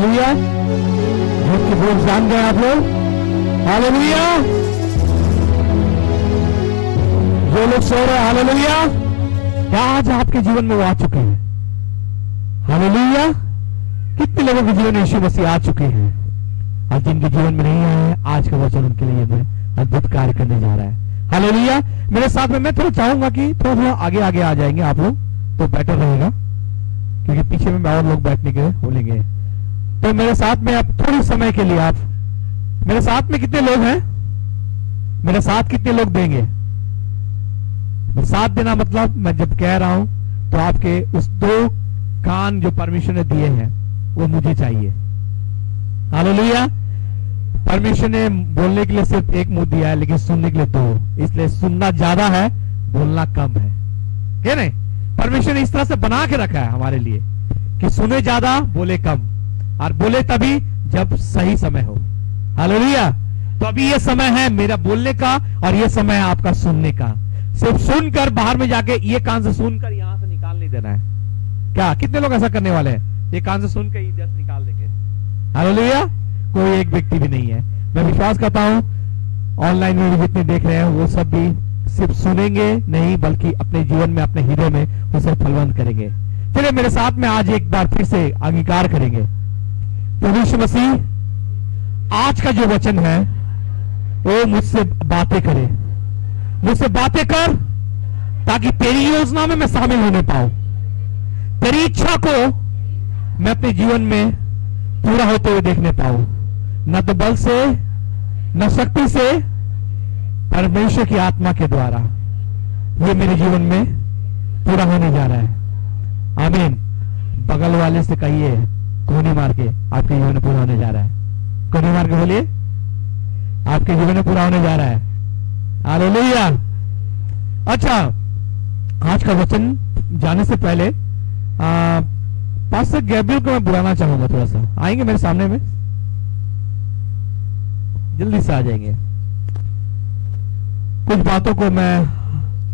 Hallelujah. झूठ की भूख जान गए आप लोग। हालेलुया। जो लोग सो रहे हैं, हालेलुया, क्या आज आपके जीवन में वो आ चुके हैं? हालेलुया। कितने लोगों के जीवन में यीशु मसीह आ चुके हैं और जिनके जीवन में नहीं आए, आज का वचन उनके लिए मैं अद्भुत कार्य करने जा रहा है। हालेलुया। मेरे साथ में मैं थोड़ा चाहूंगा कि थोड़ा आगे आगे आ जाएंगे आप लोग तो बेटर रहेगा, क्योंकि पीछे में और लोग बैठने के बोलेंगे। तो मेरे साथ में अब थोड़ी समय के लिए आप मेरे साथ में कितने लोग हैं? मेरे साथ कितने लोग देंगे? साथ देना मतलब मैं जब कह रहा हूं तो आपके उस 2 कान जो परमेश्वर ने दिए हैं वो मुझे चाहिए। हालेलुया। परमेश्वर ने बोलने के लिए सिर्फ 1 मुंह दिया है, लेकिन सुनने के लिए 2, इसलिए सुनना ज्यादा है, बोलना कम है, क्या नहीं? परमेश्वर ने इस तरह से बना के रखा है हमारे लिए कि सुने ज्यादा, बोले कम, और बोले तभी जब सही समय हो। हालेलुया। तो अभी ये समय है मेरा बोलने का और ये समय है आपका सुनने का। सिर्फ सुनकर बाहर में जाके ये कान से सुनकर यहां से निकाल नहीं देना है। क्या कितने लोग ऐसा करने वाले हैं? ये कान से सुनकर ही जस्ट निकाल देंगे। हालेलुया। कोई एक व्यक्ति भी नहीं है। मैं विश्वास करता हूं ऑनलाइन में भी जितने देख रहे हैं वो सब भी सिर्फ सुनेंगे नहीं, बल्कि अपने जीवन में, अपने हृदय में उसे फलवंत करेंगे। चलिए मेरे साथ में आज एक बार फिर से अंगीकार करेंगे। प्रभु यीशु मसीह, आज का जो वचन है वो मुझसे बातें करे, मुझसे बातें कर, ताकि तेरी योजना में मैं शामिल होने पाऊं, तेरी इच्छा को मैं अपने जीवन में पूरा होते हुए देखने पाऊं। न तो बल से, न शक्ति से, परमेश्वर की आत्मा के द्वारा ये मेरे जीवन में पूरा होने जा रहा है। आमीन। बगल वाले से कहिए, कोनी मार के, आपके जीवन में पूरा होने जा रहा है। कोनी मार के बोलिए, आपके जीवन में पूरा होने जा रहा है। हालेलुया। अच्छा, आज का वचन जाने से पहले पास्टर गैब्रियल को मैं बुलाना चाहूंगा। थोड़ा सा आएंगे मेरे सामने में, जल्दी से आ जाएंगे। कुछ बातों को मैं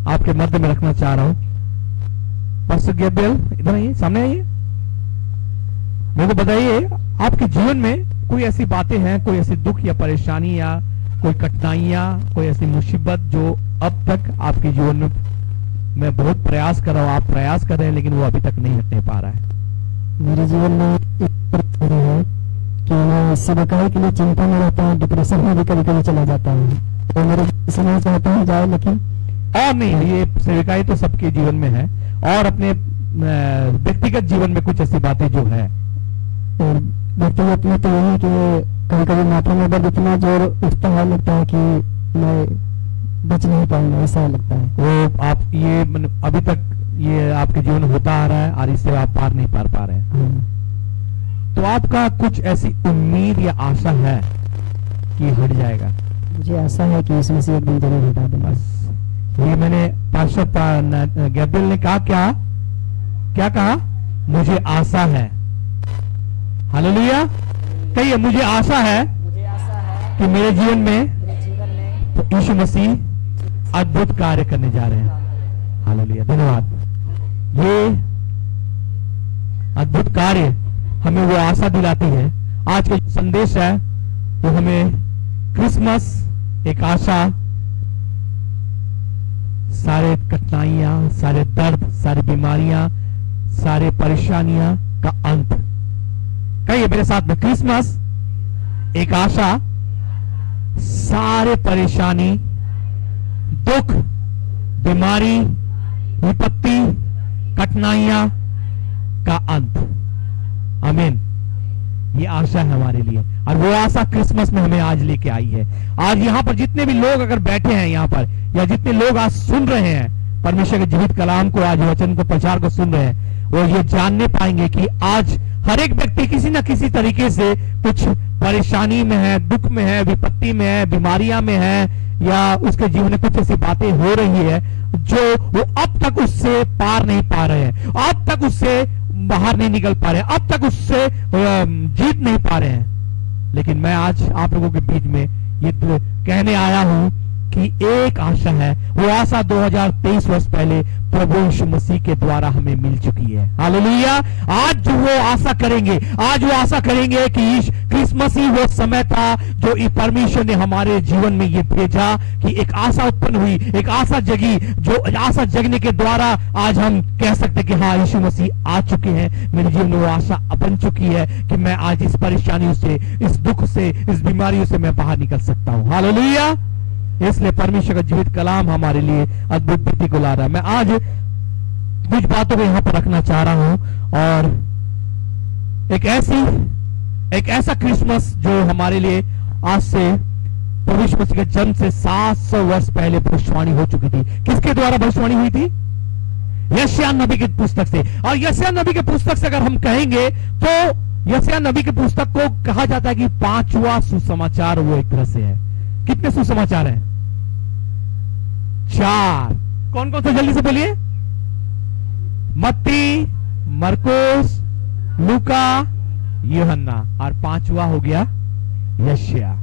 आपके मध्य में रखना चाह रहा हूं। पास्टर गैब्रियल इधर आइए, सामने आइए। मेरे को बताइए, आपके जीवन में कोई ऐसी बातें हैं, कोई ऐसी दुख या परेशानी या कोई कठिनाइयां, कोई ऐसी मुसीबत जो अब तक आपके जीवन में मैं बहुत प्रयास कर रहा हूं, आप प्रयास कर रहे हैं, लेकिन वो अभी तक नहीं हटने पा रहा है? मेरे जीवन में एक परिस्थिति है कि मैं सेवकाई के लिए चिंता में रहता हूँ, डिप्रेशन में भी कभी कभी चला जाता हूँ। तो मेरे समझ चाहता हूँ जाए, लेकिन और नहीं, ये सेवकाई तो सबके जीवन में है, और अपने व्यक्तिगत जीवन में कुछ ऐसी बातें जो है। व्यक्तिगत में तो यही कि कभी कभी माथा में दर्द इतना जोर उठता है, लगता है कि मैं बच नहीं पाऊंगा, ऐसा लगता है। वो आप ये अभी तक ये आपके जीवन में होता आ रहा है और इससे आप पार नहीं पार पा रहे हैं। तो आपका कुछ ऐसी उम्मीद या आशा है कि हट जाएगा? मुझे आशा है कि इसमें से एक दिन जरूर हटा दूंगा। ये मैंने पास्टर गैब्रियल ने कहा, क्या कहा? मुझे आशा है। हालेलुया। कहिए, मुझे आशा है कि मेरे जीवन में तो यीशु मसीह अद्भुत कार्य करने जा रहे हैं। हालेलुया। धन्यवाद। ये अद्भुत कार्य हमें वो आशा दिलाती है। आज का संदेश है वो हमें क्रिसमस, एक आशा, सारे कठिनाइयां, सारे दर्द, सारी बीमारियां, सारे परेशानियां का अंत। कहिए मेरे साथ में, क्रिसमस, एक आशा, सारे परेशानी, दुख, बीमारी, विपत्ति, कठिनाइयां का अंत। आमीन। ये आशा है हमारे लिए, और वो आशा क्रिसमस में हमें आज लेके आई है। आज यहाँ पर जितने भी लोग अगर बैठे हैं यहाँ पर, या जितने लोग आज सुन रहे हैं परमेश्वर के जीवित कलाम को, आज वचन को, प्रचार को सुन रहे हैं, वो ये जानने पाएंगे कि आज हर एक व्यक्ति किसी न किसी तरीके से कुछ परेशानी में है, दुख में है, विपत्ति में है, बीमारियां में है, या उसके जीवन में कुछ ऐसी बातें हो रही है जो वो अब तक उससे पार नहीं पा रहे हैं, अब तक उससे बाहर नहीं निकल पा रहे हैं, अब तक उससे जीत नहीं पा रहे हैं। लेकिन मैं आज आप लोगों के बीच में ये कहने आया हूं की एक आशा है, वो आशा 2023 वर्ष पहले प्रभु यीशु मसीह के द्वारा हमें मिल चुकी है। हालेलुया। आज जो वो आशा करेंगे, आज वो आशा करेंगे कि क्रिसमस ही वो समय था जो परमेश्वर ने हमारे जीवन में ये भेजा कि एक आशा उत्पन्न हुई, एक आशा जगी, जो आशा जगने के द्वारा आज हम कह सकते कि हाँ, यीशु मसीह आ चुके हैं, मेरे जीवन में वो आशा बन चुकी है कि मैं आज इस परेशानियों से, इस दुख से, इस बीमारियों से मैं बाहर निकल सकता हूं। हालेलुया। इसलिए परमेश्वर का जीवित कलाम हमारे लिए अद्भुत विधि को ला रहा है। मैं आज कुछ बातों को यहां पर रखना चाह रहा हूं और एक ऐसा क्रिसमस जो हमारे लिए आज से प्रभु यीशु मसीह के जन्म से 700 वर्ष पहले भविष्यवाणी हो चुकी थी। किसके द्वारा भविष्यवाणी हुई थी? यशायाह नबी की पुस्तक से। और यशायाह नबी के पुस्तक से अगर हम कहेंगे तो यशायाह नबी की पुस्तक को कहा जाता है कि 5वां सुसमाचार वो एक तरह से है। कितने सुसमाचार हैं? 4। कौन कौन से? जल्दी से बोलिए। मत्ती, मरकुस, लूका, यूहन्ना, और 5वां हो गया यशायाह।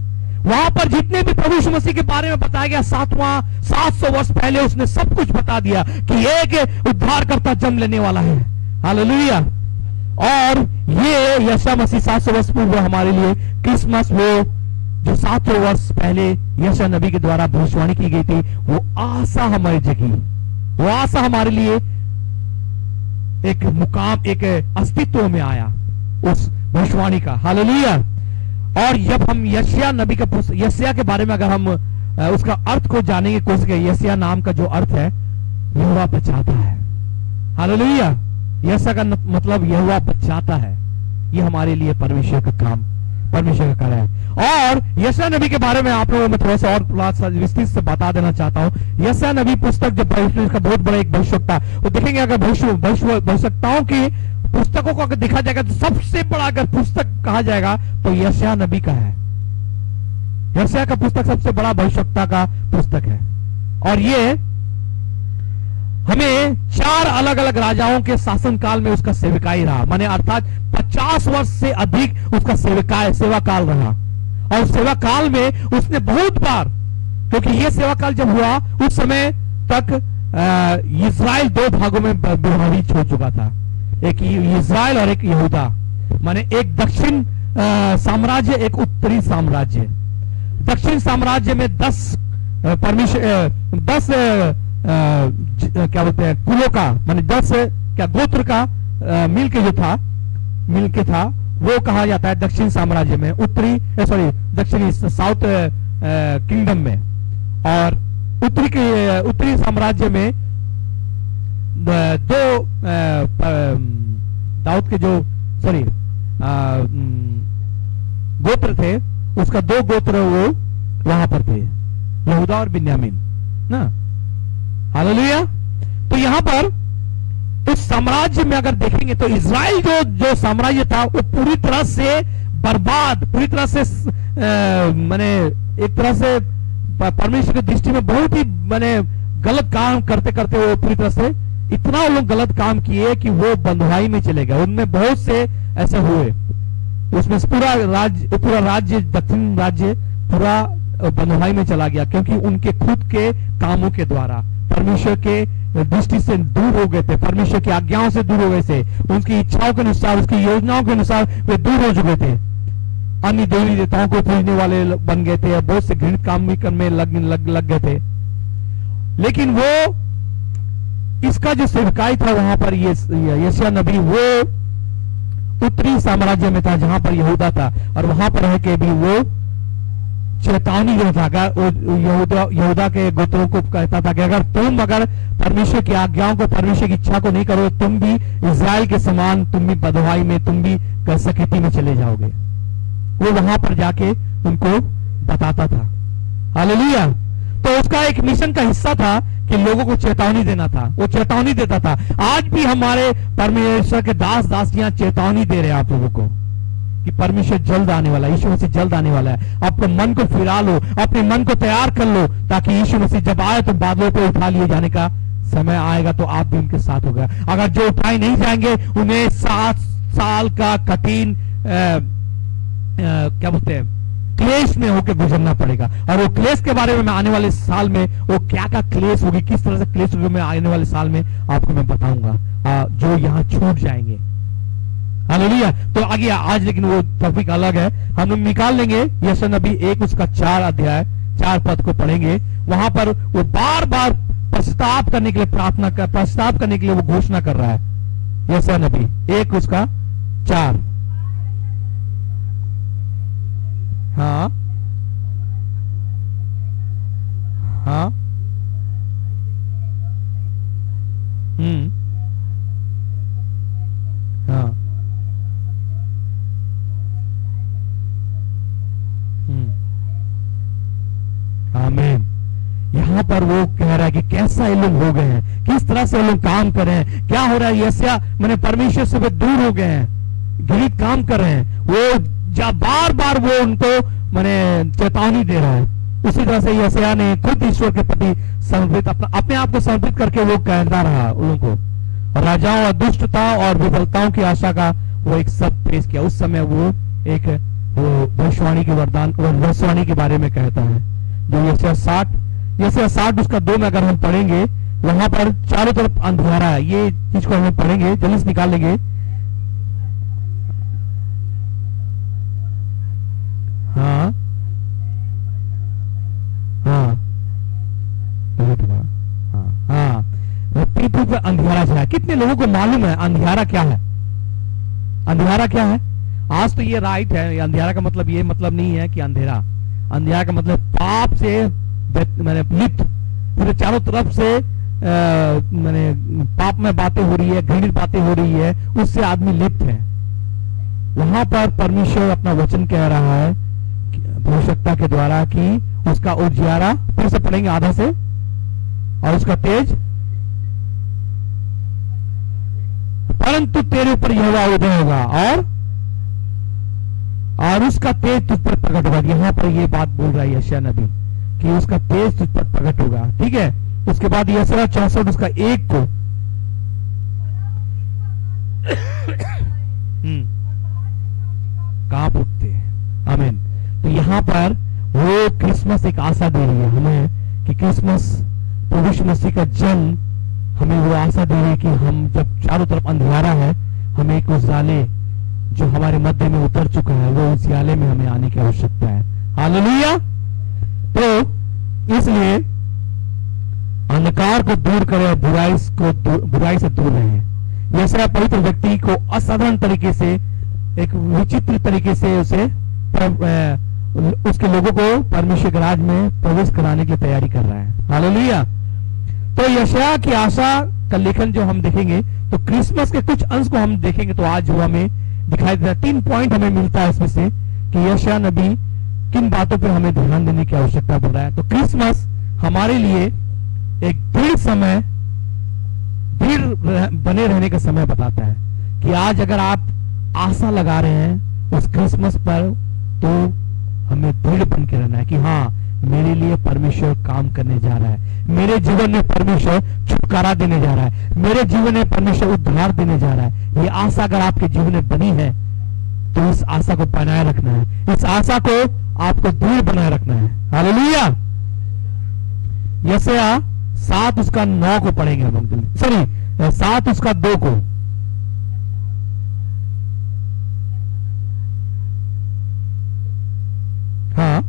वहां पर जितने भी प्रभु यीशु मसीह के बारे में बताया गया 700 वर्ष पहले उसने सब कुछ बता दिया कि एक उद्धारकर्ता जन्म लेने वाला है। हालेलुया। और ये यशायाह मसीह 700 वर्ष पूर्व हमारे लिए क्रिसमस, वो जो 700 वर्ष पहले यशायाह नबी के द्वारा भविष्यवाणी की गई थी, वो आशा हमारी जगी, वो आशा हमारे लिए एक मुकाम, एक अस्तित्व में आया उस भविष्यवाणी का। हालेलुया। और जब हम यशायाह नबी का यशायाह के बारे में अगर हम उसका अर्थ को जानने की कोशिश करें, यशायाह नाम का जो अर्थ है, यहोवा बचाता है। हालेलुया। यशायाह का मतलब यहोवा बचाता है। ये हमारे लिए परमेश्वर का काम, परमेश्वर का कार्य है। और यशायाह नबी के बारे में आप लोगों में थोड़ा सा और विस्तृत से बता देना चाहता हूं। यशायाह नबी पुस्तक जो का बहुत बड़ा एक भविष्यवक्ता, वो देखेंगे अगर भविष्यवक्ताओं की पुस्तकों को अगर देखा जाएगा तो सबसे बड़ा अगर पुस्तक कहा जाएगा तो यशायाह नबी का है। यशायाह का पुस्तक सबसे बड़ा भविष्यवक्ता का पुस्तक है। और ये हमें 4 अलग अलग राजाओं के शासनकाल में उसका सेवकाई रहा, माने अर्थात 50 वर्ष से अधिक उसका सेवा काल रहा। और सेवा काल में उसने बहुत बार, क्योंकि यह सेवा काल जब हुआ उस समय तक इस्राएल 2 भागों में विभाजित हो चुका था, एक इस्राएल और एक यहूदा, माने एक दक्षिण साम्राज्य, एक उत्तरी साम्राज्य। दक्षिण साम्राज्य में 10 क्या बोलते हैं कुलों का, माने 10 क्या गोत्र का मिलके था, वो कहा जाता है दक्षिण साम्राज्य में, दक्षिणी साउथ किंगडम में। और उत्तरी साम्राज्य में 2 दाऊद के जो गोत्र थे, उसका 2 गोत्र वो वहां पर थे, यहूदा और बिन्यामीन ना। हालेलुया। तो यहां पर उस साम्राज्य में अगर देखेंगे तो इजराइल जो साम्राज्य था वो पूरी तरह से बर्बाद, पूरी तरह से माने एक तरह से परमेश्वर की दृष्टि में बहुत ही माने गलत काम करते करते वो पूरी तरह से इतना वो लोग गलत काम किए कि वो बंधुआई में चले गए। उनमें बहुत से ऐसे हुए, उसमें पूरा राज्य दक्षिण राज्य पूरा बंधुआई में चला गया, क्योंकि उनके खुद के कामों के द्वारा परमेश्वर के दृष्टि से दूर हो गए थे, परमेश्वर की आज्ञाओं से दूर हो गए थे, उनकी इच्छाओं के अनुसार, उसकी योजनाओं के अनुसार वे दूर हो चुके थे, अन्य देवी देवताओं को पूजने वाले बन गए थे, बहुत से घृणित काम भी करने लग गए थे। लेकिन वो इसका जो सेवकाई था वहां पर यशायाह नबी वो उत्तरी साम्राज्य में था, जहां पर यहूदा था, और वहां पर रह के भी वो चेतावनी जो था यहूदा के गोत्रों को कहता था कि अगर परमेश्वर की आज्ञाओं को, परमेश्वर की इच्छा को नहीं करो, तुम भी इजराइल के समान, तुम भी बदवाई में, तुम भी कसकीती में चले जाओगे। वो वहां पर जाके उनको बताता था। हालेलुया। तो उसका एक मिशन का हिस्सा था कि लोगों को चेतावनी देना था, वो चेतावनी देता था। आज भी हमारे परमेश्वर के दास दासियां चेतावनी दे रहे हैं आप लोगों को कि परमेश्वर जल्द आने वाला है, यीशु मसीह जल्द आने वाला है। अपने मन को फिरा लो, अपने मन को तैयार कर लो, ताकि यीशु मसीह जब आए तो बादलों पे उठा लिए जाने का समय आएगा तो आप भी उनके साथ होगा। अगर जो उठाए नहीं जाएंगे उन्हें 7 साल का कठिन क्या बोलते हैं क्लेश में होकर गुजरना पड़ेगा। और वो क्लेश के बारे में मैं आने वाले साल में वो क्या क्या क्लेश होगी, किस तरह से क्लेश होगी, मैं आने वाले साल में आपको मैं बताऊंगा, जो यहाँ छूट जाएंगे। हालेलुया। तो आगे आज लेकिन वो टॉपिक अलग है, हम लोग निकाल लेंगे यशायाह नबी 1 उसका 4 अध्याय 4 पद को पढ़ेंगे। वहां पर वो बार बार पश्चाताप करने के लिए पश्चाताप करने के लिए वो घोषणा कर रहा है। यशायाह नबी 1 उसका 4। हाँ हाँ हाँ आमीन। यहाँ पर वो कह रहा है कि कैसा ये लोग हो गए हैं, किस तरह से ये लोग काम कर रहे हैं, क्या हो रहा है। यशायाह मैंने परमेश्वर से वे दूर हो गए हैं, घृणित काम कर रहे हैं। वो जब बार बार वो उनको मैंने चेतावनी दे रहा है। उसी तरह से यशायाह ने खुद ईश्वर के प्रति समर्पित अपने आप को समर्पित करके वो कहता रहा उन लोगों को। राजाओं और दुष्टता और विफलताओं की आशा का वो एक सब पेश किया। उस समय वो एक वो भविष्यवाणी के वरदान और भविष्यवाणी के बारे में कहता है, जो यशायाह 60 उसका 2 में अगर हम पढ़ेंगे, वहां पर चारों तरफ अंधेरा है। ये चीज को हम पढ़ेंगे, जल्दी से निकाल लेंगे। हाँ हाँ हाँ पीपल पर अंधियारा छाया। कितने लोगों को मालूम है अंधियारा क्या है? अंधियारा क्या है? आज तो ये राइट है, अंधियारा का मतलब ये मतलब नहीं है कि अंधेरा। अंधियारा का मतलब पाप से मैंने लिप्त, पूरे चारों तरफ से मैंने पाप में बातें हो रही है, घृणित बातें हो रही है, उससे आदमी लिप्त है। वहां पर परमेश्वर अपना वचन कह रहा है भविष्यता के द्वारा कि उसका उजियारा, फिर से पढ़ेंगे आधा से, और उसका तेज, परंतु तेरे ऊपर यहोवा उदय होगा और उसका तेज तुझ पर प्रकट होगा। यहां पर ये बात बोल रहा है यशायाह नबी कि उसका तेज तुझ पर प्रकट होगा। ठीक है। उसके बाद यशायाह 64 उसका 1 को कांप उठते हैं। आमीन। तो यहां पर वो क्रिसमस एक आशा दे रही है हमें कि क्रिसमस प्रभु यीशु मसीह का जन्म हमें वो आशा दे रही है कि हम जब चारों तरफ अंधियारा है, हमें एक उजाले जो हमारे मध्य में उतर चुका है, वो उजाले में हमें आने की आवश्यकता है। हालेलुया। तो इसलिए अंधकार को दूर करें और बुराई से दूर रहें। यशायाह पवित्र व्यक्ति को असाधारण तरीके से, एक विचित्र तरीके से उसके लोगों को परमेश्वर के राज में प्रवेश कराने की तैयारी कर रहा है। हालेलुया। तो यशायाह की आशा का लेखन जो हम देखेंगे, तो क्रिसमस के कुछ अंश को हम देखेंगे तो आज जो हमें दिखाई देता है, 3 पॉइंट हमें मिलता है इसमें से कि यशायाह नबी किन बातों पर हमें ध्यान देने की आवश्यकता पड़ रहा है। तो क्रिसमस हमारे लिए एक दृढ़ बने रहने का समय बताता है कि आज अगर आप आशा लगा रहे हैं उस क्रिसमस पर, तो हमें दृढ़ बन के रहना है कि हाँ, मेरे लिए परमेश्वर काम करने जा रहा है, मेरे जीवन में परमेश्वर छुटकारा देने जा रहा है, मेरे जीवन में परमेश्वर उद्धार देने जा रहा है। ये आशा अगर आपके जीवन में बनी है तो इस आशा को बनाए रखना है, इस आशा को आपको दृढ़ बनाए रखना है। हालेलुया। यशायाह 7 उसका 9 को पढ़ेंगे हम लोग, सॉरी 7 उसका 2 को। हाँ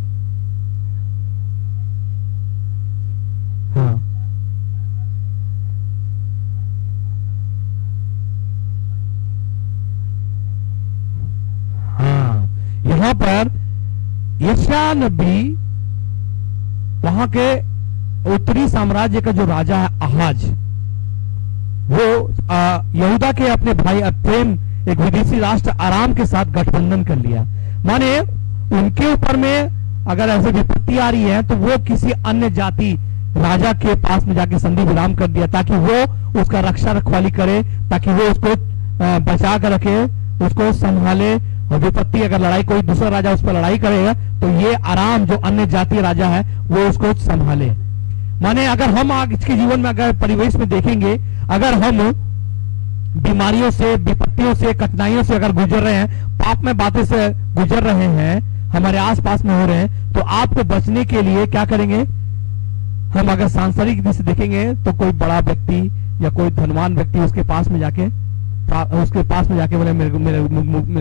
हाँ हाँ। यहां पर यशायाह नबी वहां के उत्तरी साम्राज्य का जो राजा है आहाज, वो यहूदा के अपने भाई अब्रेम, एक विदेशी राष्ट्र आराम के साथ गठबंधन कर लिया। माने उनके ऊपर में अगर ऐसे विपत्ति आ रही है तो वो किसी अन्य जाति राजा के पास में जाके संधि विराम कर दिया ताकि वो उसका रक्षा रखवाली करे, ताकि वो उसको बचा कर रखे, उसको संभाले। और विपत्ति अगर लड़ाई कोई दूसरा राजा उस पर लड़ाई करेगा तो ये आराम जो अन्य जातीय राजा है वो उसको संभाले। माने अगर हम आज के जीवन में अगर परिवेश में देखेंगे, अगर हम बीमारियों से, विपत्तियों से, कठिनाइयों से अगर गुजर रहे हैं, पाप में बातें से गुजर रहे हैं, हमारे आसपास में हो रहे हैं, तो आपको बचने के लिए क्या करेंगे? हम अगर सांसारिक दृष्टि से देखेंगे तो कोई बड़ा व्यक्ति या कोई धनवान व्यक्ति उसके पास में जाके बोले मेरे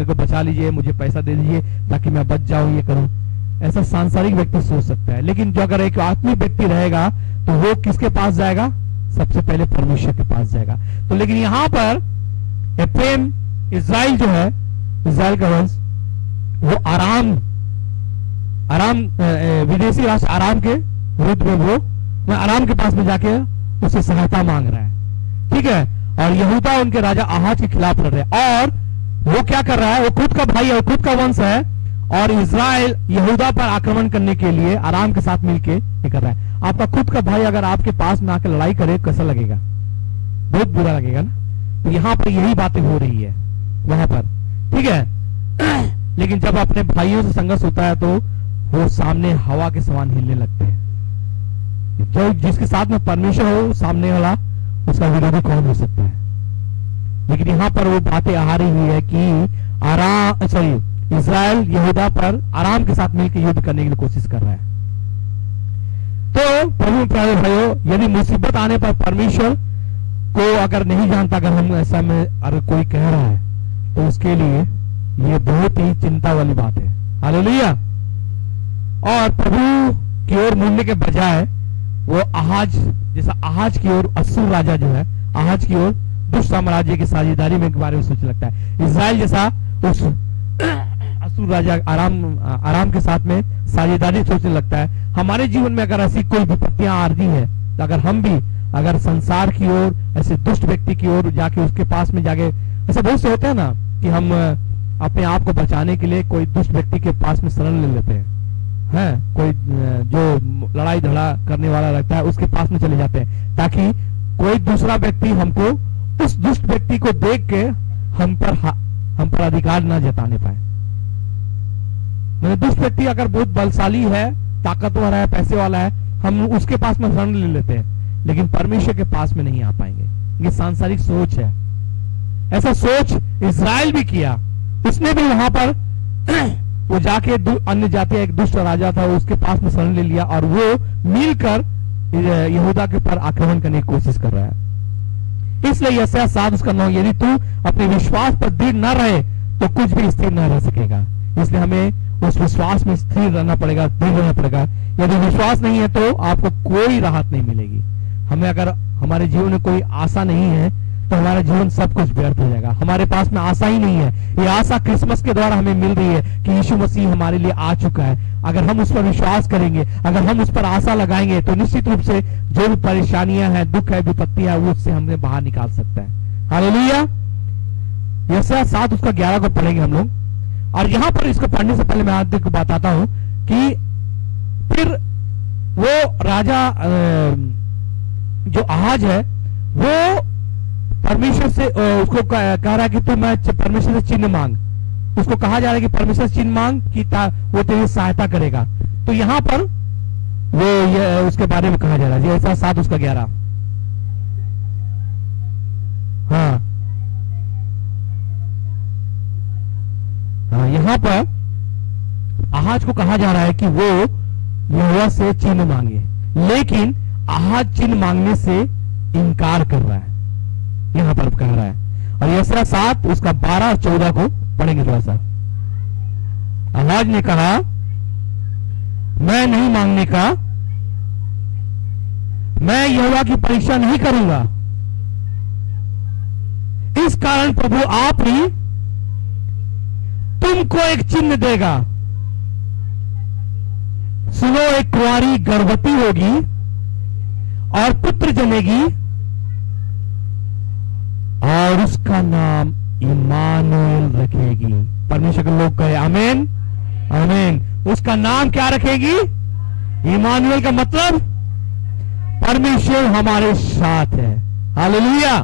को बचा लीजिए, मुझे पैसा दे दीजिए ताकि मैं बच जाऊं, ये करूं। ऐसा सांसारिक व्यक्ति सोच सकता है। लेकिन जो अगर एक आत्मिक व्यक्ति रहेगा तो वो किसके पास जाएगा? सबसे पहले परमेश्वर के पास जाएगा। तो लेकिन यहां पर एफ्रेम, इस्राएल जो है, इस्राएल का वंश, वो आराम विदेशी राष्ट्र आराम के विरुद्ध में वो आराम के पास में जाके उससे सहायता मांग रहा है, ठीक है। और यहूदा उनके राजा आहाज के खिलाफ लड़ रहे हैं, और वो क्या कर रहा है? वो खुद का भाई है, वो खुद का वंश है, और इस्राएल यहूदा पर आक्रमण करने के लिए आराम के साथ मिलके ये कर रहा है। आपका खुद का भाई अगर आपके पास में आकर लड़ाई करे, कैसा लगेगा? बहुत बुरा लगेगा ना। तो यहां पर यही बातें हो रही है वहां पर, ठीक है। लेकिन जब अपने भाइयों से संघर्ष होता है तो वो सामने हवा के समान हिलने लगते हैं। जो जिसके साथ में परमेश्वर हो, सामने वाला उसका विरोधी कौन हो सकता है? लेकिन यहां पर वो बातें आ रही है कि इस्राएल यहूदा पर आराम के साथ मिलकर युद्ध करने की कोशिश कर रहा है। तो प्रभु प्यारे भाइयों, यदि मुसीबत आने पर परमेश्वर को अगर नहीं जानता, अगर हम ऐसा में अगर कोई कह रहा है, तो उसके लिए ये बहुत ही चिंता वाली बात है। हालेलुया। और प्रभु की ओर मुड़ने के बजाय वो आहाज की ओर, असूर राजा जो है, आहाज की ओर दुष्ट साम्राज्य की साझेदारी में के बारे में सोचने लगता है। इस्राएल जैसा उस असूर राजा आराम के साथ में साझेदारी सोचने लगता है। हमारे जीवन में अगर ऐसी कोई विपत्तियां आ रही है, तो अगर हम भी अगर संसार की ओर, ऐसे दुष्ट व्यक्ति की ओर जाके उसके पास में जाके, ऐसा बहुत से होते हैं ना कि हम अपने आप को बचाने के लिए कोई दुष्ट व्यक्ति के पास में शरण ले लेते हैं, कोई जो लड़ाई झगड़ा करने वाला रहता है उसके पास में चले जाते हैं, ताकि कोई दूसरा व्यक्ति हमको उस दुष्ट व्यक्ति को देख के हम पर अधिकार ना जताने पाए। दुष्ट व्यक्ति अगर बहुत बलशाली है, ताकतवर है, पैसे वाला है, हम उसके पास में शरण ले लेते हैं, लेकिन परमेश्वर के पास में नहीं आ पाएंगे। ये सांसारिक सोच है। ऐसा सोच इस्राएल भी किया। उसने भी वहां पर वो जाके अन्य जाति एक दुष्ट राजा था, उसके पास में शरण ले लिया, और वो मिलकर यहूदा के पर आक्रमण करने की कोशिश कर रहा है। इसलिए यशायाह 7 उसका 9, यदि तू अपने विश्वास पर दृढ़ न रहे तो कुछ भी स्थिर न रह सकेगा। इसलिए हमें उस विश्वास में स्थिर रहना पड़ेगा, दृढ़ रहना पड़ेगा। यदि विश्वास नहीं है तो आपको कोई राहत नहीं मिलेगी। हमें अगर हमारे जीवन में कोई आशा नहीं है तो हमारा जीवन सब कुछ व्यर्थ हो जाएगा। हमारे पास में आशा ही नहीं है। ये आशा क्रिसमस के द्वारा हमें मिल रही है कि यीशु मसीह हमारे लिए आ चुका है। अगर हम उस पर विश्वास करेंगे, अगर हम उस पर आशा लगाएंगे, तो निश्चित रूप से जो भी परेशानियां हैं, दुख है, विपत्तियां है, वो उससे हमें बाहर निकाल सकता है। हालेलुया। यशायाह 7 उसका 11 को पढ़ेंगे हम लोग। और यहां पर इसको पढ़ने से पहले मैं आज को बताता हूं कि फिर वो राजा जो आहाज है, वो परमेश्वर से उसको कह रहा है कि तू मैं परमेश्वर से चिन्ह मांग। उसको कहा जा रहा है कि परमेश्वर से चिन्ह मांग कि वो तेरी सहायता करेगा। तो यहां पर वो ये उसके बारे में कहा जा रहा है। ऐसा 7 उसका 11। हाँ, यहां पर आहाज को कहा जा रहा है कि वो यहोवा से चिन्ह मांगे, लेकिन आहाज चिन्ह मांगने से इनकार कर रहा है, यहां पर कह रहा है। और यशायाह 7 उसका 12 और 14 को पढ़ेंगे थोड़ा सा। आहाज ने कहा, मैं नहीं मांगने का, मैं यहोवा की परीक्षा नहीं करूंगा। इस कारण प्रभु आप ही तुमको एक चिन्ह देगा। सुनो, एक कुंवारी गर्भवती होगी और पुत्र जनेगी और उसका नाम इमानुएल रखेगी। परमेश्वर के लोग कहे आमीन, आमीन। उसका नाम क्या रखेगी? इमानुएल का मतलब परमेश्वर हमारे साथ है। हालेलुया।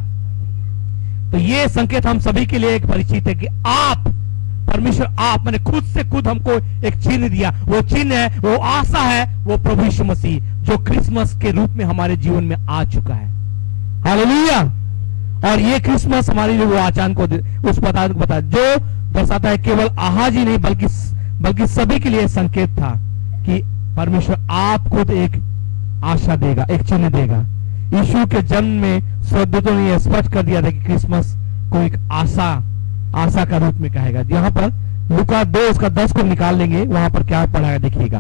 तो ये संकेत हम सभी के लिए एक परिचित है कि आप परमेश्वर, आप मैंने खुद से खुद हमको एक चिन्ह दिया। वो चिन्ह है, वो आशा है, वो प्रभु यीशु मसीह जो क्रिसमस के रूप में हमारे जीवन में आ चुका है। हालेलुया। और ये क्रिसमस हमारे लिए वो आचान को उस बता जो दर्शाता है केवल आहाज ही नहीं बल्कि बल्कि सभी के लिए संकेत था कि परमेश्वर आपको तो एक आशा देगा, एक चिन्ह देगा। यीशु के जन्म में स्वर्गदूतों ने यह स्पष्ट कर दिया था कि क्रिसमस को एक आशा का रूप में कहेगा। यहाँ पर लूका 2 उसका 10 को निकाल लेंगे, वहां पर क्या पढ़ा है देखिएगा।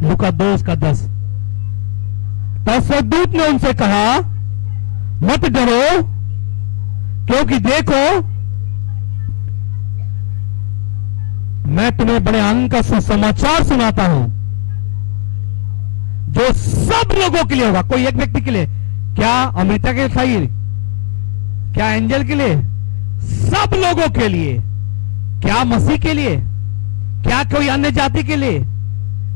लूका 2 उसका 10। तब स्वर्गदूत ने उनसे कहा, मत डरो, क्योंकि देखो मैं तुम्हें बड़े आनंद का सुसमाचार सुनाता हूं, जो सब लोगों के लिए होगा। कोई एक व्यक्ति के लिए? क्या अमृता के लिए? क्या एंजल के लिए? सब लोगों के लिए। क्या मसीह के लिए? क्या कोई अन्य जाति के लिए?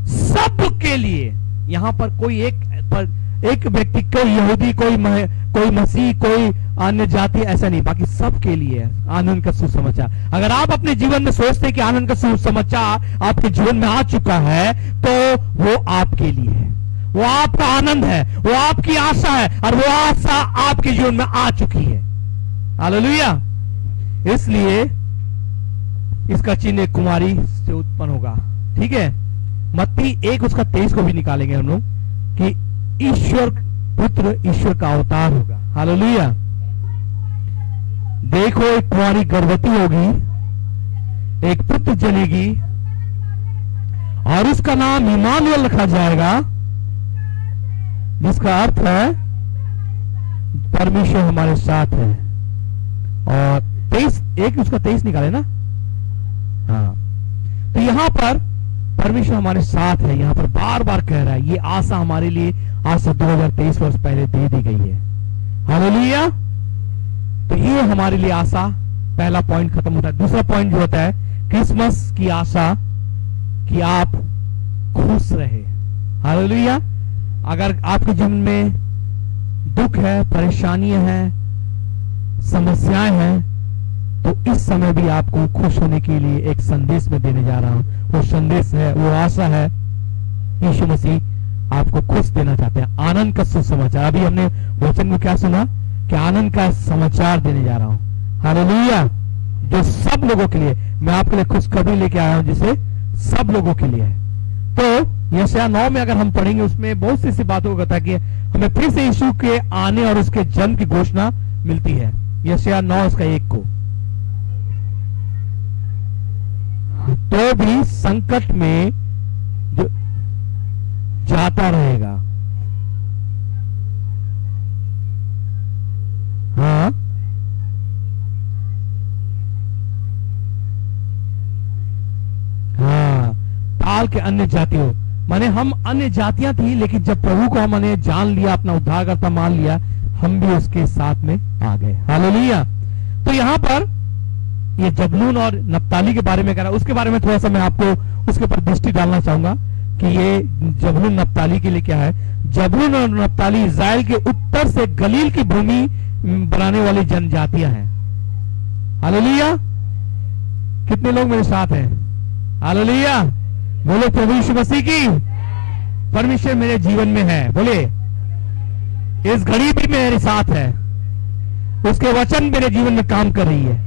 सब के लिए। यहां पर कोई एक व्यक्ति, कोई यहूदी, कोई मसीह, कोई अन्य जाति, ऐसा नहीं, बाकी सब के लिए आनंद का सुसमाचार। अगर आप अपने जीवन में सोचते हैं कि आनंद का सुसमाचार आपके जीवन में आ चुका है, तो वो आपके लिए है, वो आपका आनंद है, वो आपकी आशा है, और वो आशा आपके जीवन में आ चुकी है। हालेलुया। इसलिए इसका चिन्ह एक कुमारी से उत्पन्न होगा। ठीक है, मत्ती 1 उसका 23 को भी निकालेंगे हम लोग कि ईश्वर पुत्र ईश्वर का अवतार होगा। हालेलुया। देखो एक कुंवारी गर्भवती होगी, एक पुत्र जनेगी, और उसका नाम इमानुएल रखा जाएगा, जिसका अर्थ है परमेश्वर हमारे साथ है। और 23 उसका 23 निकाले ना। हाँ, तो यहां पर परमेश्वर हमारे साथ है, यहां पर बार बार कह रहा है। ये आशा हमारे लिए आज से 2023 वर्ष पहले दे दी गई है। हालेलुया। तो ये हमारे लिए आशा, पहला पॉइंट खत्म होता है। दूसरा पॉइंट जो होता है क्रिसमस की आशा कि आप खुश रहे। हालेलुया। अगर आपके जीवन में दुख है, परेशानियां हैं, समस्याएं हैं, तो इस समय भी आपको खुश होने के लिए एक संदेश में देने जा रहा हूं। वो संदेश है, वो आशा है, यीशु मसीह आपको खुश देना चाहते हैं। आनंद का सुसमाचार। अभी हमने वचन में क्या सुना कि आनंद का समाचार देने जा रहा हूं। हालेलुया। जो सब लोगों के लिए, मैं आपके लिए खुशखबरी लेके आया हूं, जिसे सब लोगों के लिए है। तो यशायाह 9 में अगर हम पढ़ेंगे, उसमें बहुत सी ऐसी बातों को कहता है कि हमें फिर से यीशु के आने और उसके जन्म की घोषणा मिलती है। यशायाह 9 उसका 1 को। तो भी संकट में जो जाता रहेगा। हाँ, हाँ, ताल के अन्य जातियों, माने हम अन्य जातियां थी, लेकिन जब प्रभु को हमने जान लिया, अपना उद्धारकर्ता मान लिया, हम भी उसके साथ में आ गए। हालेलुया। तो यहां पर ये जबलून और नप्ताली के बारे में कह रहा है, उसके बारे में थोड़ा सा मैं आपको उसके ऊपर दृष्टि डालना चाहूंगा कि ये जबलून नप्ताली के लिए क्या है। जबलून और नप्ताली इस्राएल के उत्तर से गलील की भूमि बनाने वाली जनजातियां हैं। हालेलुया। कितने लोग मेरे साथ हैं? हालेलुया। बोलो प्रभु यीशु मसीह की। परमेश्वर मेरे जीवन में है, बोले इस घड़ी भी मेरे साथ है, उसके वचन मेरे जीवन में काम कर रही है।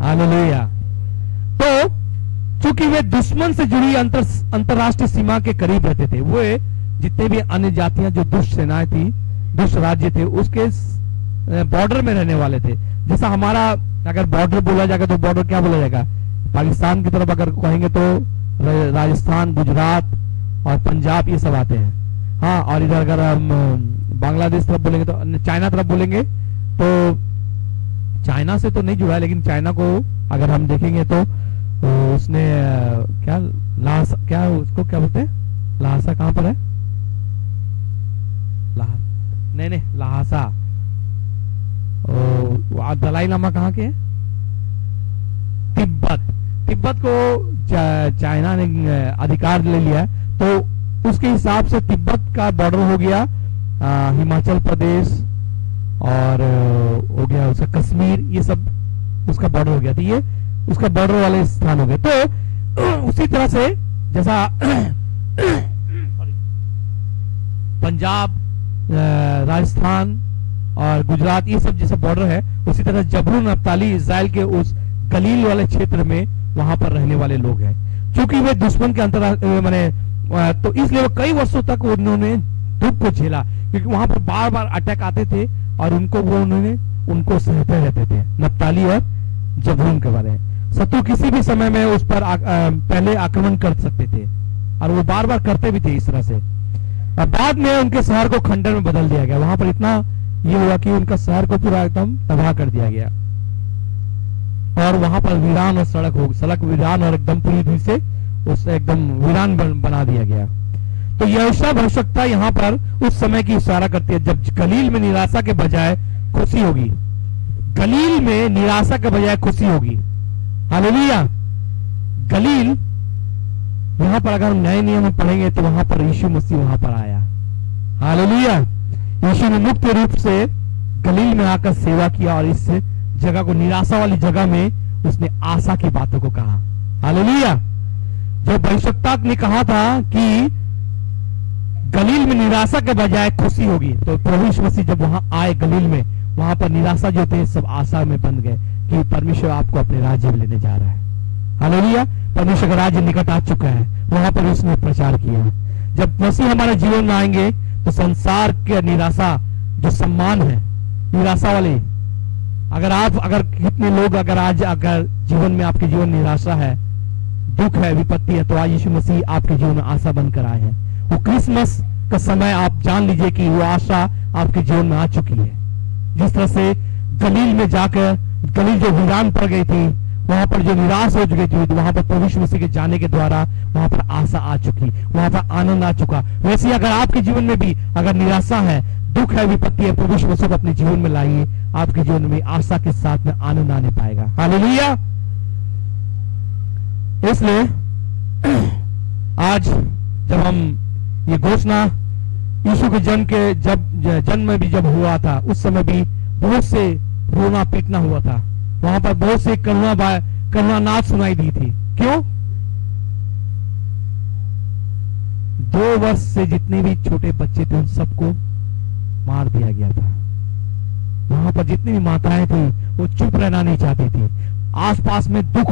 हालेलुया। तो चूंकि वे दुश्मन से जुड़ी अंतरराष्ट्रीय सीमा के करीब रहते थे, वो जितने भी अन्य जातियां जो दुष्ट सेनाएं थी, दुष्ट राज्य थे, उसके बॉर्डर में रहने वाले थे। जैसा हमारा अगर बॉर्डर बोला जाएगा तो बॉर्डर क्या बोला जाएगा? पाकिस्तान की तरफ अगर कहेंगे तो राजस्थान, गुजरात और पंजाब, ये सब आते हैं। हाँ, और इधर अगर हम बांग्लादेश तरफ बोलेंगे तो चाइना तरफ बोलेंगे तो चाइना से तो नहीं जुड़ा है, लेकिन चाइना को अगर हम देखेंगे तो उसने क्या लासा, क्या उसको क्या बोलते हैं? लहासा कहां पर है? नहीं, लहासा। दलाई लामा कहाँ के हैं? तिब्बत को चाइना ने अधिकार ले लिया, तो उसके हिसाब से तिब्बत का बॉर्डर हो गया हिमाचल प्रदेश, और हो गया उसका कश्मीर, ये सब उसका बॉर्डर हो गया। तो ये उसका बॉर्डर वाले स्थान हो गए। तो उसी तरह से जैसा पंजाब, राजस्थान और गुजरात, ये सब जैसा बॉर्डर है, उसी तरह जबलून नप्ताली इस्राएल के उस गलील वाले क्षेत्र में वहां पर रहने वाले लोग हैं। क्योंकि वे दुश्मन के मैंने तो इसलिए वो कई वर्षों तक उन्होंने दुख को झेला, क्योंकि वहां पर बार बार अटैक आते थे और उनको सहते रहते थे। नप्ताली और जबूलून के बारे में शत्रु किसी भी समय में उस पर पहले आक्रमण कर सकते थे और वो बार बार करते भी थे इस तरह से। बाद में उनके शहर को खंडर में बदल दिया गया। वहां पर इतना ये हुआ कि उनका शहर को पूरा एकदम तबाह कर दिया गया और वहां पर वीरान और सड़क वीरान और एकदम पूरी तरह से उसे एकदम वीरान बना दिया गया। तो यहोशू भविष्यवक्ता यहाँ पर उस समय की इशारा करती है जब गलील में निराशा के बजाय खुशी होगी। गलील में निराशा के बजाय खुशी होगी। हालेलुया। गलील, यहां पर अगर हम नए नियम में पढ़ेंगे तो वहां पर यीशु मसीह वहां पर आया। हालेलुया। यीशु ने मुख्य रूप से गलील में आकर सेवा किया और इस जगह को, निराशा वाली जगह में उसने आशा की बातों को कहा। हालेलुया। जो भविष्यवक्ता ने कहा था कि गलील में निराशा के बजाय खुशी होगी, तो प्रभु यीशु मसीह जब वहां आए गलील में, वहां पर निराशा जो थे सब आशा में बन गए कि परमेश्वर आपको अपने राज्य में लेने जा रहा है। हालेलुया। परमेश्वर का राज्य निकट आ चुका है। वहां पर उसने प्रचार किया। जब मसीह हमारे जीवन में आएंगे तो संसार के निराशा जो सम्मान है, निराशा वाले, अगर कितने लोग अगर जीवन में, आपके जीवन निराशा है, दुख है, विपत्ति है, तो आज यीशु मसीह आपके जीवन में आशा बनकर आए हैं। वो क्रिसमस का समय आप जान लीजिए कि वो आशा आपके जीवन में आ चुकी है। जिस तरह से गलील में जाकर, गलील जो वीरान पड़ गई थी, वहां पर जो निराश हो चुकी थी, तो वहां पर प्रभु यीशु मसीह के जाने के द्वारा वहां पर आशा आ चुकी, वहां पर आनंद आ चुका। वैसे अगर आपके जीवन में भी अगर निराशा है, दुख है, विपत्ति है, प्रभु यीशु मसीह को अपने जीवन में लाइए। आपके जीवन में आशा के साथ में आनंद आने पाएगा। हालेलुया। इसलिए आज जब हम ये घोषणा यीशु के जन्म भी जब हुआ था, उस समय भी बहुत से रोना पीटना हुआ था। वहां पर बहुत से करुणा नाच सुनाई दी थी। क्यों? 2 वर्ष से जितने भी छोटे बच्चे थे उन सबको मार दिया गया था। वहां पर जितनी भी माताएं थी वो चुप रहना नहीं चाहती थी। आसपास में दुख,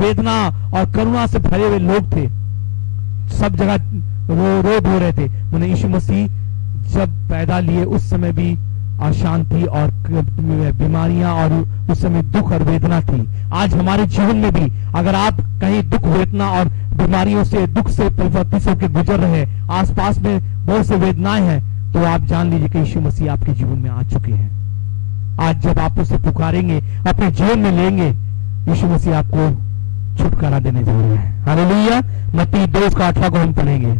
वेदना और करुणा से भरे हुए लोग थे। सब जगह रो रहे थे। मैंने यीशु मसीह जब पैदा लिए उस समय भी अशांति और बीमारियां और उस समय दुख और वेदना थी। आज हमारे जीवन में भी अगर आप कहीं दुख, वेदना और बीमारियों से, दुख से, परिवर्तित होकर गुजर रहे, आसपास में बहुत से वेदनाएं हैं, तो आप जान लीजिए कि यीशु मसीह आपके जीवन में आ चुके हैं। आज जब आप उसे पुकारेंगे, अपने जीवन में लेंगे, यीशु मसीह आपको छुटकारा देने जा रहे हैं। हालेलुया। मत्ती 2:18 को हम पढ़ेंगे।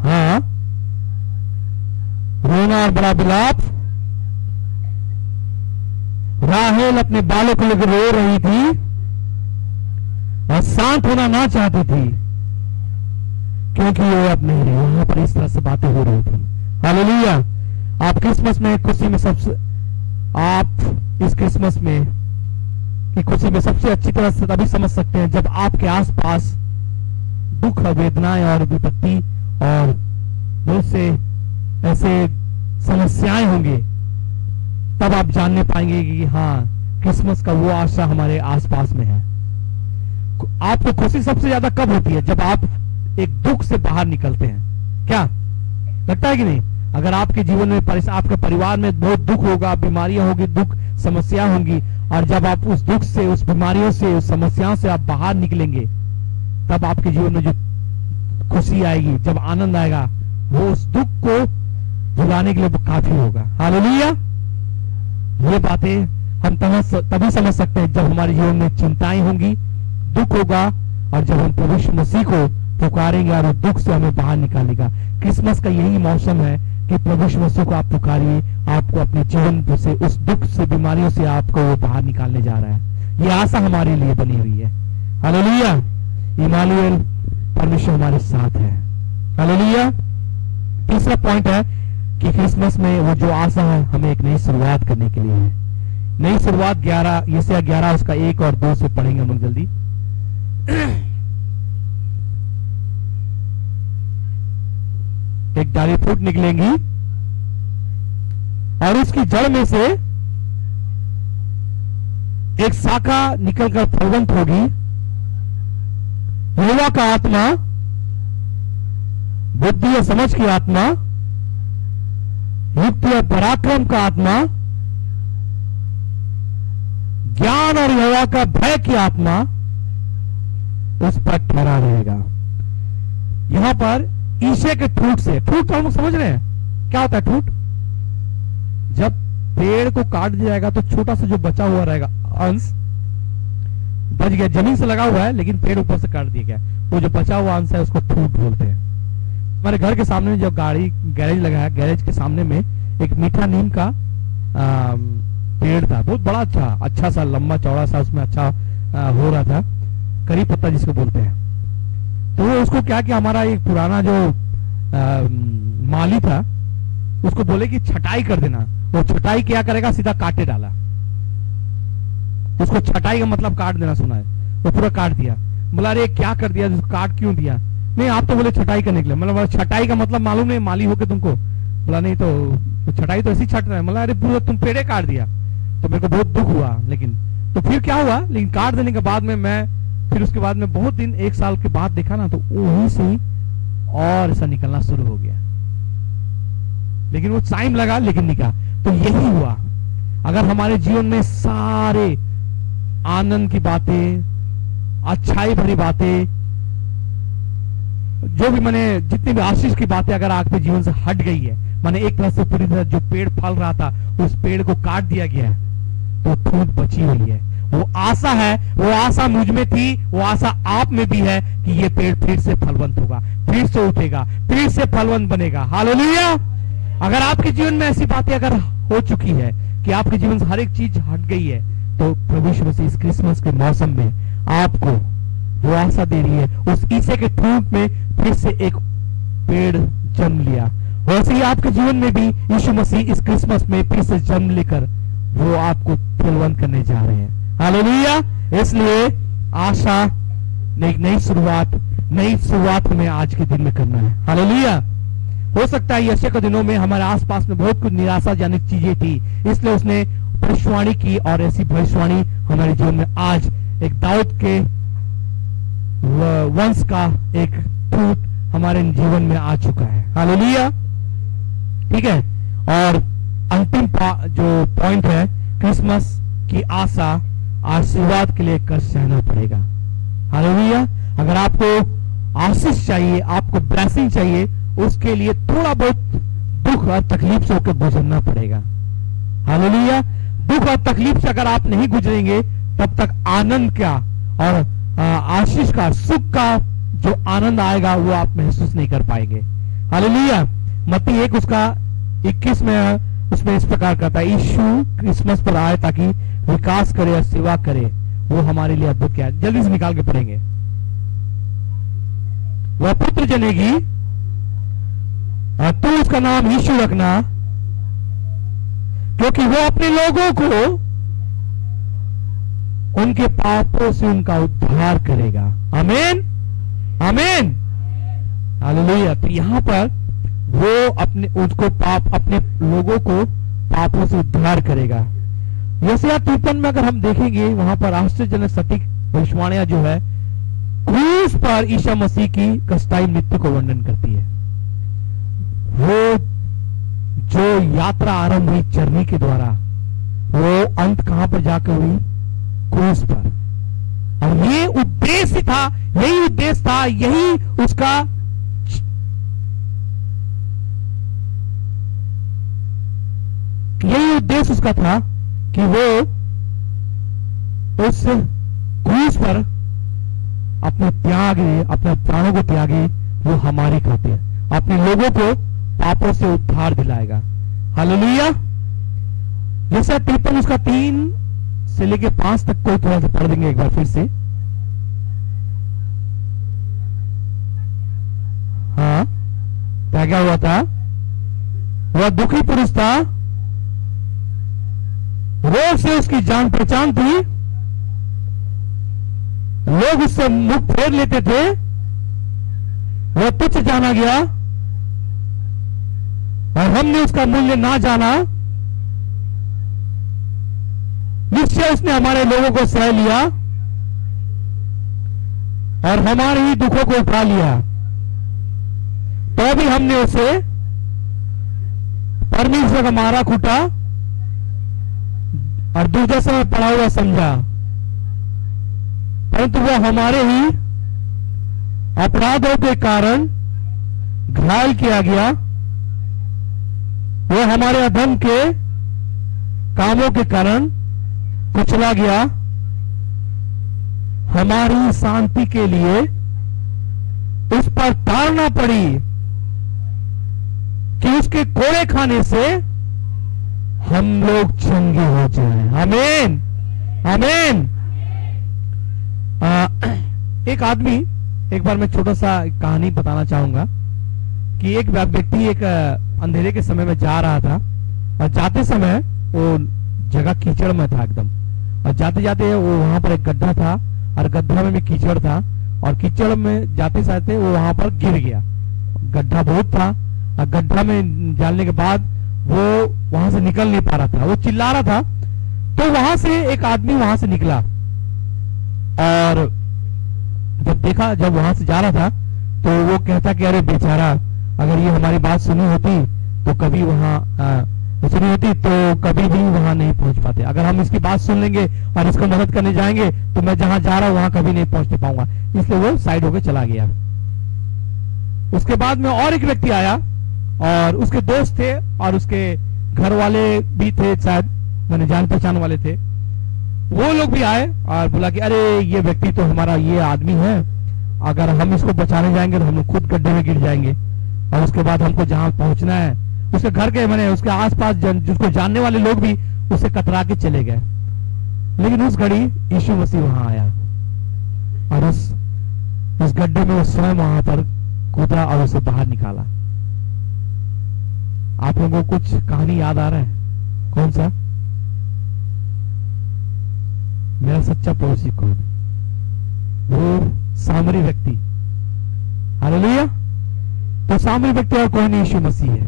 हाँ, रोना और बड़ा विलाप। राहेल अपने बालों को लेकर रो रही थी और शांत होना ना चाहती थी, क्योंकि वो अब नहीं रही। वहां पर इस तरह से बातें हो रही थी। हालेलुया। आप क्रिसमस में खुशी में आप इस क्रिसमस में की खुशी में सबसे अच्छी तरह से तभी समझ सकते हैं जब आपके आसपास दुख, वेदनाएं और विपत्ति और बहुत से ऐसे समस्याएं होंगे। तब आप जानने पाएंगे कि हाँ, क्रिसमस का वो आशा हमारे आसपास में है। आपको खुशी सबसे ज्यादा कब होती है? जब आप एक दुख से बाहर निकलते हैं। क्या लगता है कि नहीं? अगर आपके जीवन में, आपके परिवार में बहुत दुख होगा, बीमारियां होगी, दुख, समस्या होंगी, और जब आप उस दुख से, उस बीमारियों से, उस समस्याओं से आप बाहर निकलेंगे, तब आपके जीवन में जो खुशी आएगी, जब आनंद आएगा, वो उस दुख को भुलाने के लिए काफी होगा। हालेलुया। ये बातें हम तभी समझ सकते हैं जब हमारे जीवन में चिंताएं होंगी, दुख होगा, और जब हम प्रभु यीशु मसीह को पुकारेंगे और दुख से हमें बाहर निकालेगा। क्रिसमस का यही मौसम है कि प्रभु यीशु मसीह को आप पुकारिए, आपको अपने जीवन से, उस दुख से, बीमारियों से आपको वो बाहर निकालने जा रहा है। ये आशा हमारे लिए बनी हुई है। हालेलुया। इमानुएल, परमेश्वर हमारे साथ है। हालेलुया। तीसरा पॉइंट है कि क्रिसमस में वो जो आशा है, हमें एक नई शुरुआत करने के लिए है। नई शुरुआत 11 उसका 1 और 2 से पढ़ेंगे हम लोग जल्दी। एक डाली फूट निकलेंगी और उसकी जड़ में से एक शाखा निकलकर फलवंत होगी। यहोवा का आत्मा, बुद्धि और समझ की आत्मा, युक्ति और पराक्रम का आत्मा, ज्ञान और यहोवा का भय की आत्मा उस पर ठहरा रहेगा। यहां पर ईशे के ठूंठ से, ठूंठ हम समझ रहे हैं क्या होता है ठूंठ? जब पेड़ को काट दिया जाएगा तो छोटा सा जो बचा हुआ रहेगा अंश बच गया, जमीन से लगा हुआ है लेकिन पेड़ ऊपर से काट दिया गया, वो जो बचा हुआ अंश है उसको ठूंठ बोलते हैं। हमारे घर के सामने में जो गाड़ी गैरेज लगा है, गैरेज के सामने में एक मीठा नीम का पेड़ था, बहुत बड़ा अच्छा सा लंबा चौड़ा सा, उसमें अच्छा हो रहा था, करी पत्ता जिसको बोलते हैं। तो वो उसको क्या किया, हमारा एक पुराना जो माली था उसको बोले कि छटाई कर देना। वो छटाई क्या करेगा, सीधा काटे डाला। उसको छटाई का मतलब काट देना सुना है, वो पूरा काट दिया। बोला अरे क्या कर दिया, काट क्यों दिया? नहीं आप तो बोले छटाई करने के लिए। मतलब छटाई का मतलब मालूम नहीं माली होके तुमको? बोला नहीं तो छटाई तो ऐसी छट रहा है। बोला अरे पूरा तुम पेड़े काट दिया। तो मेरे को बहुत दुख हुआ, लेकिन तो फिर क्या हुआ, लेकिन काट देने के बाद में मैं फिर उसके बाद में बहुत दिन, 1 साल के बाद देखा ना तो वहीं से और ऐसा निकलना शुरू हो गया, लेकिन वो टाइम लगा लेकिन निकला। तो यही हुआ, अगर हमारे जीवन में सारे आनंद की बातें, अच्छाई भरी बातें, जो भी मैंने जितनी भी आशीष की बातें अगर आपके जीवन से हट गई है, मैंने एक तरह से पूरी तरह जो पेड़ फल रहा था उस पेड़ को काट दिया गया है, तो ठूंठ बची हुई है। वो आशा है, वो आशा मुझ में थी, वो आशा आप में भी है कि ये पेड़ फिर से फलवंत होगा, फिर से उठेगा, फिर से फलवंत बनेगा। हालेलुया। अगर आपके जीवन में ऐसी बातें अगर हो चुकी है कि आपके जीवन से हर एक चीज हट गई है, तो प्रभु यीशु मसीह इस क्रिसमस के मौसम में आपको वो आशा दे रही है, उस ईसे के ठूंठ में फिर से एक पेड़ जन्म लिया। वैसे ही आपके जीवन में भी यीशु मसीह इस क्रिसमस में फिर से जन्म लेकर वो आपको फलवंत करने जा रहे हैं। हालेलुया। इसलिए आशा, एक नई शुरुआत हमें आज के दिन में करना है। हालेलुया। हो सकता है यशया के दिनों में हमारे आसपास में बहुत कुछ निराशाजनक चीजें थी, इसलिए उसने भविष्यवाणी की, और ऐसी भविष्यवाणी हमारे जीवन में आज एक दाऊद के वंश का एक ठूंठ हमारे जीवन में आ चुका है। हालेलुया। ठीक है। और अंतिम जो पॉइंट है, क्रिसमस की आशा, आशीर्वाद के लिए कष्ट सहना पड़ेगा। हालेलुया। अगर आपको आशीष चाहिए, आपको ब्लेसिंग चाहिए, उसके लिए थोड़ा बहुत दुख और तकलीफ से होकर गुजरना पड़ेगा। हालेलुया। दुख और तकलीफ से अगर आप नहीं गुजरेंगे तब तक आनंद का और आशीष का, सुख का जो आनंद आएगा वो आप महसूस नहीं कर पाएंगे। हालेलुया। मत्ती 1 उसका 21 में उसमें इस प्रकार कहता है, यीशु क्रिसमस पर आए ताकि विकास करे और सेवा करे। वो हमारे लिए अद्भुत क्या है, जल्दी से निकाल के पढ़ेंगे। वह पुत्र जनेगी और तू उसका नाम यीशु रखना, क्योंकि वो अपने लोगों को उनके पापों से उनका उद्धार करेगा। आमीन, आमीन, हालेलुया। तो यहां पर वो अपने लोगों को पापों से उद्धार करेगा। यशायाह 53 में अगर हम देखेंगे, वहां पर आश्चर्यजनक सटीक भविष्यवाणियां जो है क्रूस पर ईसा मसीह की कष्टाई मृत्यु को वर्णन करती है। वो जो यात्रा आरंभ हुई चरनी के द्वारा, वो अंत कहां पर जाकर हुई? क्रूस पर। और ये उद्देश्य था, यही उद्देश्य था, यही उसका था कि वो उस क्रूस पर अपने प्राणों को त्यागे, वो हमारी खातिर अपने लोगों को पापों से उद्धार दिलाएगा। हालेलुया। जैसे 53 उसका 3 से लेके 5 तक कोई थोड़ा सा पढ़ देंगे एक बार फिर से। हाँ, क्या हुआ था? वह दुखी पुरुष था, रोग से उसकी जान पहचान थी, लोग उससे मुख फेर लेते थे, वह तुच्छ जाना गया और हमने उसका मूल्य ना जाना, निश्चय उसने हमारे लोगों को सह लिया और हमारे ही दुखों को उठा लिया, तो भी हमने उसे परमेश्वर का मारा कूटा और दुर्दशा में पड़ा हुआ समझा, परंतु वह हमारे ही अपराधों के कारण घायल किया गया, वह हमारे अधर्म के कामों के कारण कुचला गया, हमारी शांति के लिए उस पर ताड़ना पड़ी कि उसके कोड़े खाने से हम लोग चंगे हो जाएं। आमीन, आमीन। एक आदमी, एक बार मैं छोटा सा कहानी बताना चाहूंगा कि एक व्यक्ति एक अंधेरे के समय में जा रहा था और जाते समय वो जगह कीचड़ में था एकदम, और जाते जाते वो वहां पर एक गड्ढा था और गड्ढा में भी कीचड़ था और कीचड़ में जाते जाते वो वहां पर गिर गया। गड्ढा बहुत था और गड्ढा में डालने के बाद वो वहां से निकल नहीं पा रहा था, वो चिल्ला रहा था। तो वहां से एक आदमी वहां से निकला और जब वहां से जा रहा था तो वो कहता कि अरे बेचारा, अगर ये हमारी बात सुनी होती तो कभी सुनी होती तो कभी भी वहां नहीं पहुंच पाते। अगर हम इसकी बात सुन लेंगे और इसको मदद करने जाएंगे तो मैं जहां जा रहा हूं वहां कभी नहीं पहुंचने पाऊंगा, इसलिए वो साइड होकर चला गया। उसके बाद में और एक व्यक्ति आया और उसके दोस्त थे और उसके घर वाले भी थे, शायद मैंने जान पहचान वाले थे। वो लोग भी आए और बोला कि अरे ये व्यक्ति तो हमारा ये आदमी है, अगर हम इसको बचाने जाएंगे तो हम खुद गड्ढे में गिर जाएंगे, और उसके बाद हमको जहां पहुंचना है उसके घर के मैंने उसके आसपास जिसको जानने वाले लोग भी उससे कतरा के चले गए। लेकिन उस घड़ी यीशु मसीह वहां आया और उस गड्ढे में वो स्वयं वहां पर कूदा और उसे बाहर निकाला। आप लोगों को कुछ कहानी याद आ रहा है? कौन सा? मेरा सच्चा पड़ोसी कौन? वो सामरी व्यक्ति। हालेलुया। तो सामरी व्यक्ति और कोई नहीं, यीशु मसीह है।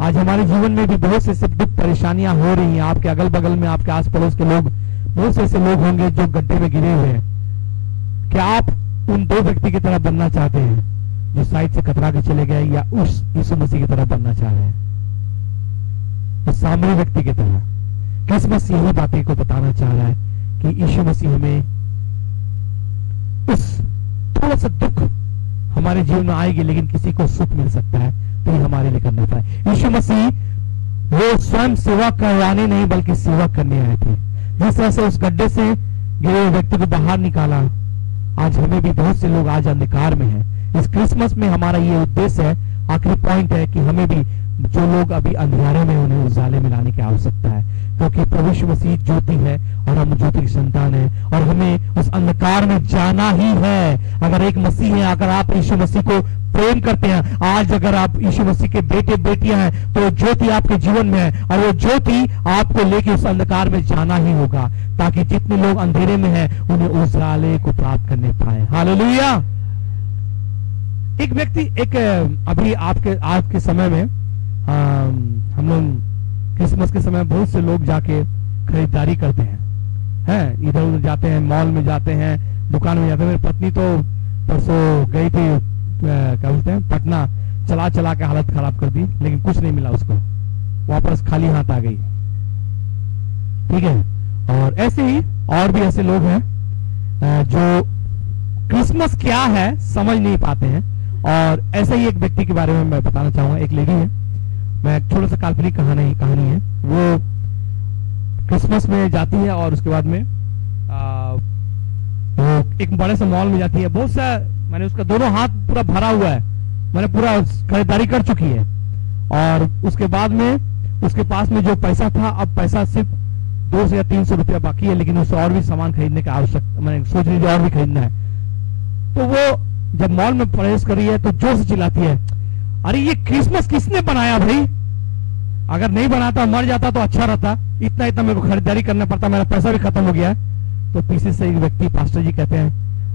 आज हमारे जीवन में भी बहुत से दुख परेशानियां हो रही हैं। आपके अगल बगल में, आपके आस पड़ोस के लोग, बहुत से ऐसे लोग होंगे जो गड्ढे में गिरे हुए हैं। क्या आप उन दो व्यक्ति की तरह बनना चाहते हैं जो साइड से कतरा के चले गए, या उस यीशु मसीह की तरह बनना चाह रहे हैं, उस सामरी व्यक्ति की तरह? क्रिसमस यही बातें को बताना चाह रहा है कि यीशु मसीह हमें उस थोड़ा सा दुख हमारे जीवन में आएगी, लेकिन किसी को सुख मिल सकता है तो ये हमारे लिए करना पाए। यीशु मसीह वो स्वयं सेवा करवाने नहीं बल्कि सेवा करने आए थे। जिस तरह से उस गड्ढे से गिरे हुए व्यक्ति को बाहर निकाला, आज हमें भी, बहुत से लोग आज अंधकार में हैं। इस क्रिसमस में हमारा ये उद्देश्य है, आखिरी पॉइंट है कि हमें भी, जो लोग अभी अंधियारे में, उन्हें उजाले में लाने की आवश्यकता है, क्योंकि प्रभु यीशु मसीह ज्योति है और हम ज्योति की संतान है और हमें उस अंधकार में जाना ही है। अगर एक मसीह है, अगर आप यीशु मसीह को प्रेम करते हैं, आज अगर आप यीशु मसीह के बेटे बेटियां हैं, तो ज्योति आपके जीवन में है और वो ज्योति आपको लेके उस अंधकार में जाना ही होगा, ताकि जितने लोग अंधेरे में हैं उन्हें उजाले को प्राप्त करने पाए। हालेलुया। एक व्यक्ति, एक अभी आज के समय में हम लोग क्रिसमस के समय बहुत से लोग जाके खरीदारी करते हैं, इधर उधर जाते हैं, मॉल में जाते हैं, दुकान में जाते हैं। मेरी पत्नी तो परसों गई थी, क्या बोलते हैं, पटना, चला चला के हालत खराब कर दी, लेकिन कुछ नहीं मिला उसको, वापस खाली हाथ आ गई। ठीक है। और ऐसे ही और भी ऐसे लोग हैं जो क्रिसमस क्या है समझ नहीं पाते हैं। और ऐसे ही एक व्यक्ति के बारे में मैं बताना चाहूंगा। एक लेडी है, मैं छोटा सा काल्पनिक कहानी है। वो क्रिसमस में जाती है और उसके बाद में वो एक बड़े से मॉल में जाती है। बहुत सा, मैंने उसका दोनों हाथ पूरा भरा हुआ है, मैंने पूरा खरीदारी कर चुकी है। और उसके बाद में उसके पास में जो पैसा था, अब पैसा सिर्फ 200 या 300 रुपया बाकी है, लेकिन उसे और भी सामान खरीदने की आवश्यकता, मैंने सोच रही थी और भी खरीदना है। तो वो जब मॉल में प्रवेश कर रही है तो जोर से चिल्लाती है, अरे ये क्रिसमस किसने बनाया भाई? अगर नहीं बनाता, मर जाता तो अच्छा रहता, इतना इतना मेरे को खरीदारी करना पड़ता, मेरा पैसा भी खत्म हो गया है। तो पीछे से एक व्यक्ति, पास्टर जी कहते हैं,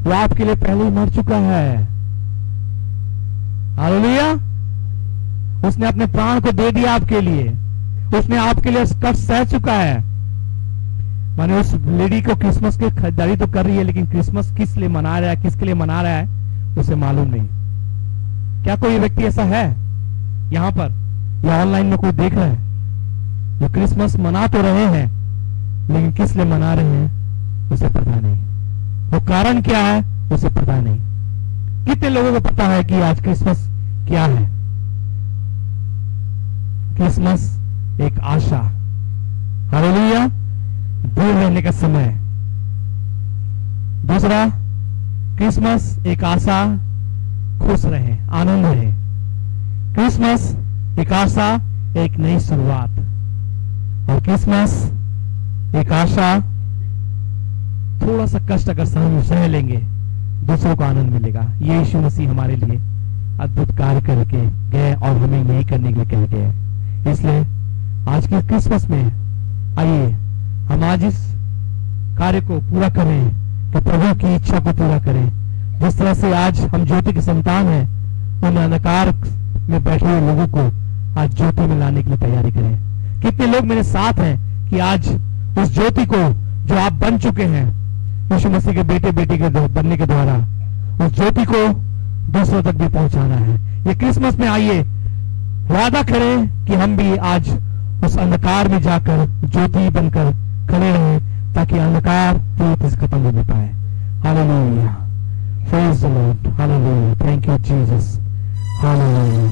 वो आपके लिए पहले ही मर चुका है। हालेलुया। उसने अपने प्राण को दे दिया आपके लिए, उसने आपके लिए कष्ट सह चुका है। माने उस लेडी को क्रिसमस की खरीदारी तो कर रही है, लेकिन क्रिसमस किस लिए मना रहा है, किसके लिए मना रहा है उसे मालूम नहीं। क्या कोई व्यक्ति ऐसा है यहाँ पर या ऑनलाइन में कोई देख रहा है जो क्रिसमस मना तो रहे हैं लेकिन किस लिए मना रहे हैं उसे पता नहीं, वो कारण क्या है उसे पता नहीं। कितने लोगों को पता है कि आज क्रिसमस क्या है? क्रिसमस एक आशा, हालेलुया, दूर रहने का समय। दूसरा, क्रिसमस एक आशा, खुश रहे, आनंद रहे। क्रिसमस एक आशा, एक नई शुरुआत। और क्रिसमस एक आशा, थोड़ा सा कष्ट अगर सह लेंगे दूसरों को आनंद मिलेगा। ये यीशु मसीह हमारे लिए अद्भुत कार्य करके गए और हमें यही करने के लिए कह गए। इसलिए आज के क्रिसमस में आइए हम आज इस कार्य को पूरा करें कि प्रभु की इच्छा को पूरा करें। जिस तरह से आज हम ज्योति की संतान हैं, उन अंधकार में बैठे हुए लोगों को आज ज्योति में लाने के लिए तैयारी करें। कितने लोग मेरे साथ हैं कि आज उस ज्योति को जो आप बन चुके हैं यीशु मसीह के बेटे बेटी के बनने के द्वारा, उस ज्योति को दूसरों तक भी पहुंचाना है। ये क्रिसमस में आइए वादा करें कि हम भी आज उस अंधकार में जाकर ज्योति बनकर खड़े रहें, ताकि अंधकार पूरी तरह से खत्म होने पाए। Hallelujah, praise the Lord, hallelujah, thank you Jesus, hallelujah.